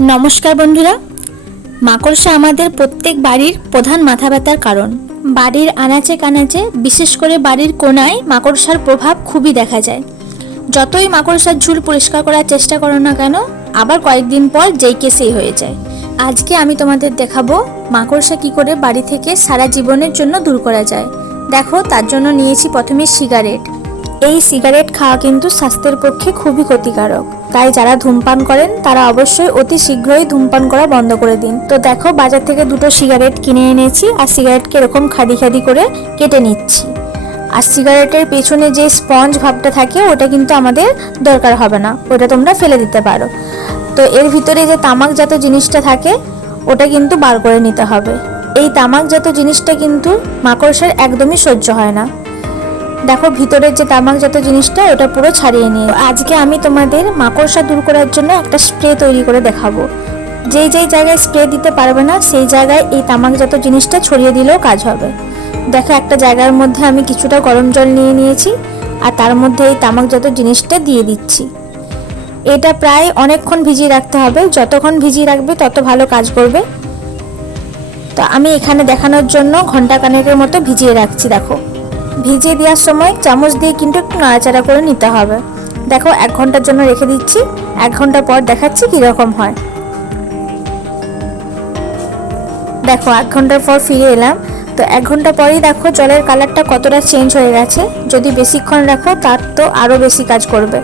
নমস্কার বন্ধুরা। মাকড়সা আমাদের প্রত্যেক বাড়ির প্রধান মাথা ব্যথার কারণ। বাড়ির আনাচে কানাচে, বিশেষ করে বাড়ির কোনায় মাকড়সার প্রভাব খুবই দেখা যায়। যতই মাকড়সার ঝুল পরিষ্কার করার চেষ্টা করো না কেন, আবার কয়েকদিন পর যেই কে সেই হয়ে যায়। আজকে আমি তোমাদের দেখাবো মাকড়সা কি করে বাড়ি থেকে সারা জীবনের জন্য দূর করা যায়। দেখো, তার জন্য নিয়েছি প্রথমে সিগারেট। এই সিগারেট খাওয়া কিন্তু স্বাস্থ্যের পক্ষে খুবই ক্ষতিকারক। তাই যারা ধূমপান করেন, তারা অবশ্যই অতি শীঘ্রই ধূমপান করা বন্ধ করে দিন। তো দেখো, বাজার থেকে দুটো সিগারেট কিনে এনেছি আর সিগারেটকে এরকম খাদি খাদি করে কেটে নিচ্ছি। আর সিগারেটের পেছনে যে স্পঞ্জ ভাবটা থাকে, ওটা কিন্তু আমাদের দরকার হবে না। ওটা তোমরা ফেলে দিতে পারো। তো এর ভিতরে যে তামাক তামাকজাত জিনিসটা থাকে, ওটা কিন্তু বার করে নিতে হবে। এই তামাক তামাকজাত জিনিসটা কিন্তু মাকড়সার একদমই সহ্য হয় না। দেখো ভিতরের যে তামাকজাত জিনিসটা, ওটা পুরো ছাড়িয়ে নিয়ে। আজকে আমি তোমাদের মাকড়সা দূর করার জন্য একটা স্প্রে তৈরি করে দেখাবো। যেই যেই জায়গায় স্প্রে দিতে পারবে না, সেই জায়গায় এই তামাকজাত জিনিসটা ছড়িয়ে দিলেও কাজ হবে। দেখো একটা জায়গার মধ্যে আমি কিছুটা গরম জল নিয়ে নিয়েছি, আর তার মধ্যে এই তামাকজাত জিনিসটা দিয়ে দিচ্ছি। এটা প্রায় অনেকক্ষণ ভিজিয়ে রাখতে হবে। যতক্ষণ ভিজিয়ে রাখবে, তত ভালো কাজ করবে। তো আমি এখানে দেখানোর জন্য ঘণ্টা কানেকের মতো ভিজিয়ে রাখছি, দেখো। ভিজিয়ে দেওয়ার সময় চামচ দিয়ে কিন্তু একটু নাড়াচাড়া করে নিতে হবে। দেখো, এক ঘণ্টার জন্য রেখে দিচ্ছি। এক ঘণ্টা পর দেখাচ্ছি কীরকম হয়। দেখো, এক ঘণ্টার পর ফিরে এলাম। তো এক ঘণ্টা পরেই দেখো জলের কালারটা কতটা চেঞ্জ হয়ে গেছে। যদি বেশিক্ষণ রাখো, তার তো আরও বেশি কাজ করবে।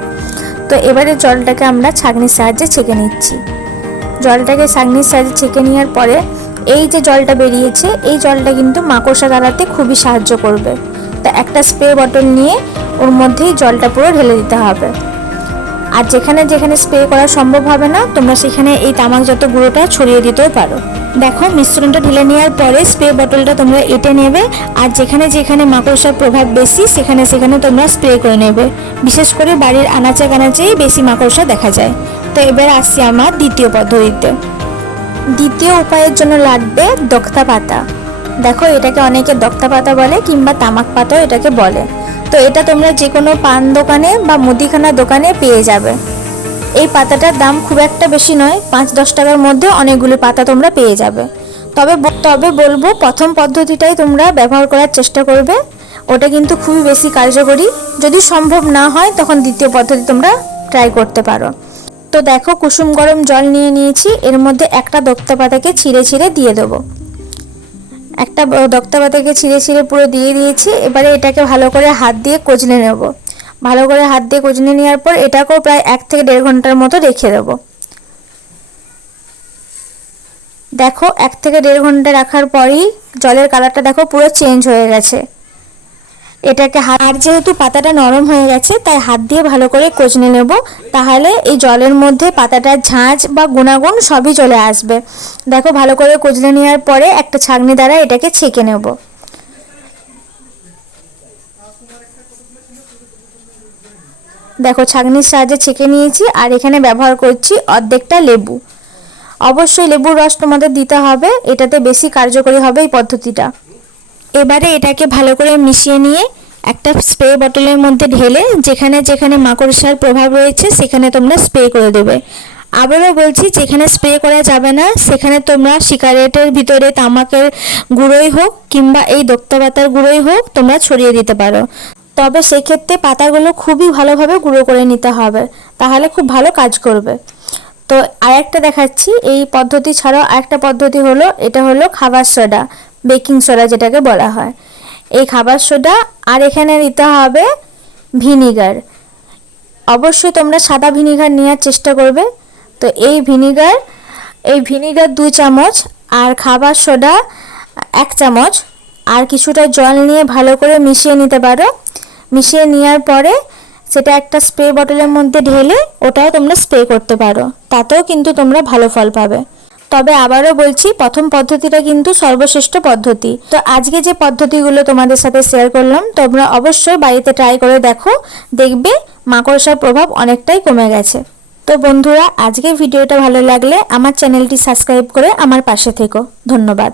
তো এবারে জলটাকে আমরা ছাঁকনির সাহায্যে ছেঁকে নিচ্ছি। জলটাকে ছাঁকনির সাহায্যে ছেঁকে নেওয়ার পরে এই যে জলটা বেরিয়েছে, এই জলটা কিন্তু মাকড়সা তাড়াতে খুবই সাহায্য করবে। তা একটা স্প্রে বটল নিয়ে ওর মধ্যেই জলটা পুরো ঢেলে দিতে হবে। আর যেখানে যেখানে স্প্রে করা সম্ভব হবে না, তোমরা সেখানে এই তামাকজাত গুঁড়োটা ছড়িয়ে দিতেও পারো। দেখো, মিশ্রণটা ঢেলে নেওয়ার পরে স্প্রে বটলটা তোমরা এঁটে নেবে, আর যেখানে যেখানে মাকড়সার প্রভাব বেশি, সেখানে সেখানে তোমরা স্প্রে করে নেবে। বিশেষ করে বাড়ির আনাচে কানাচেই বেশি মাকড়সা দেখা যায়। তো এবার আসছি আমার দ্বিতীয় পদ্ধতিতে। দ্বিতীয় উপায়ের জন্য লাগবে দক্তা পাতা। দেখো, এটাকে অনেকে দক্তা পাতা বলে কিংবা তামাক পাতাও এটাকে বলে। তো এটা তোমরা যে কোনো পান দোকানে বা মুদিখানা দোকানে পেয়ে যাবে। এই পাতাটার দাম খুব একটা বেশি নয়, পাঁচ দশ টাকার মধ্যে অনেকগুলি পাতা তোমরা পেয়ে যাবে। তবে তবে বলব, প্রথম পদ্ধতিটাই তোমরা ব্যবহার করার চেষ্টা করবে। ওটা কিন্তু খুবই বেশি কার্যকরী। যদি সম্ভব না হয়, তখন দ্বিতীয় পদ্ধতি তোমরা ট্রাই করতে পারো। তো দেখো, কুসুম গরম জল নিয়ে নিয়েছি। এর মধ্যে একটা দক্তা পাতাকে ছিঁড়ে ছিঁড়ে দিয়ে দেবো। একটা দক্তা পাতাকে ছিঁড়ে ছিঁড়ে পুরো দিয়ে দিয়েছি, এবারে এটাকে ভালো করে হাত দিয়ে কচলে নেব। ভালো করে হাত দিয়ে কচলে নেওয়ার পর এটাকেও প্রায় এক থেকে দেড় ঘণ্টার মতো রেখে দেবো। দেখো, এক থেকে দেড় ঘণ্টা রাখার পরেই জলের কালারটা দেখো পুরো চেঞ্জ হয়ে গেছে। এটাকে হাত আর যেহেতু পাতাটা নরম হয়ে গেছে, তাই হাত দিয়ে ভালো করে কচলে নেব। তাহলে এই জলের মধ্যে পাতাটার ঝাঁঝ বা গুণাগুণ সবই চলে আসবে। দেখো, ভালো করে কচলে নেওয়ার পরে একটা ছাঁকনি দ্বারা এটাকে ছেঁকে নেব। দেখো, ছাঁকনির সাহায্যে ছেঁকে নিয়েছি, আর এখানে ব্যবহার করছি অর্ধেকটা লেবু। অবশ্যই লেবুর রস তোমাদের দিতে হবে, এটাতে বেশি কার্যকরী হবে এই পদ্ধতিটা। এবারে এটাকে ভালো করে মিশিয়ে নিয়ে একটা স্প্রে বটলের মধ্যে ঢেলে যেখানে যেখানে মাকড়সার প্রভাব রয়েছে সেখানে তোমরা স্প্রে করে দেবে। আবারও বলছি, যেখানে স্প্রে করা যাবে না, সেখানে তোমরা সিগারেটের ভিতরে তামাকের গুঁড়োই হোক কিংবা এই দোক্তা পাতার গুঁড়োই হোক তোমরা ছড়িয়ে দিতে পারো। তবে সেক্ষেত্রে পাতাগুলো খুবই ভালোভাবে গুঁড়ো করে নিতে হবে, তাহলে খুব ভালো কাজ করবে। তো আরেকটা দেখাচ্ছি, এই পদ্ধতি ছাড়াও আরেকটা পদ্ধতি হলো, এটা হলো খাবার সোডা বেকিং সোডা যেটাকে বলা হয়। এই খাবার সোডা আর এখানে দিতে হবে ভিনিগার। অবশ্যই তোমরা সাদা ভিনিগার নেওয়ার চেষ্টা করবে। তো এই ভিনিগার এই ভিনিগার দুই চামচ আর খাবার সোডা এক চামচ। আর কিছুটা জল নিয়ে ভালো করে মিশিয়ে নিতে পারো। মিশিয়ে নেওয়ার পরে সেটা একটা স্প্রে বটলের মধ্যে ঢেলে ওটাও তোমরা স্প্রে করতে পারো। তাতেও কিন্তু তোমরা ভালো ফল পাবে। তবে আবারও বলছি, প্রথম পদ্ধতিটা কিন্তু সর্বশ্রেষ্ঠ পদ্ধতি। তো আজকে যে পদ্ধতিগুলো তোমাদের সাথে শেয়ার করলাম, তোমরা অবশ্যই বাড়িতে ট্রাই করে দেখো, দেখবে মাকড়সার প্রভাব অনেকটাই কমে গেছে। তো বন্ধুরা আজকে ভিডিওটা ভালো লাগলে আমার চ্যানেলটি সাবস্ক্রাইব করে আমার পাশে থেকো। ধন্যবাদ।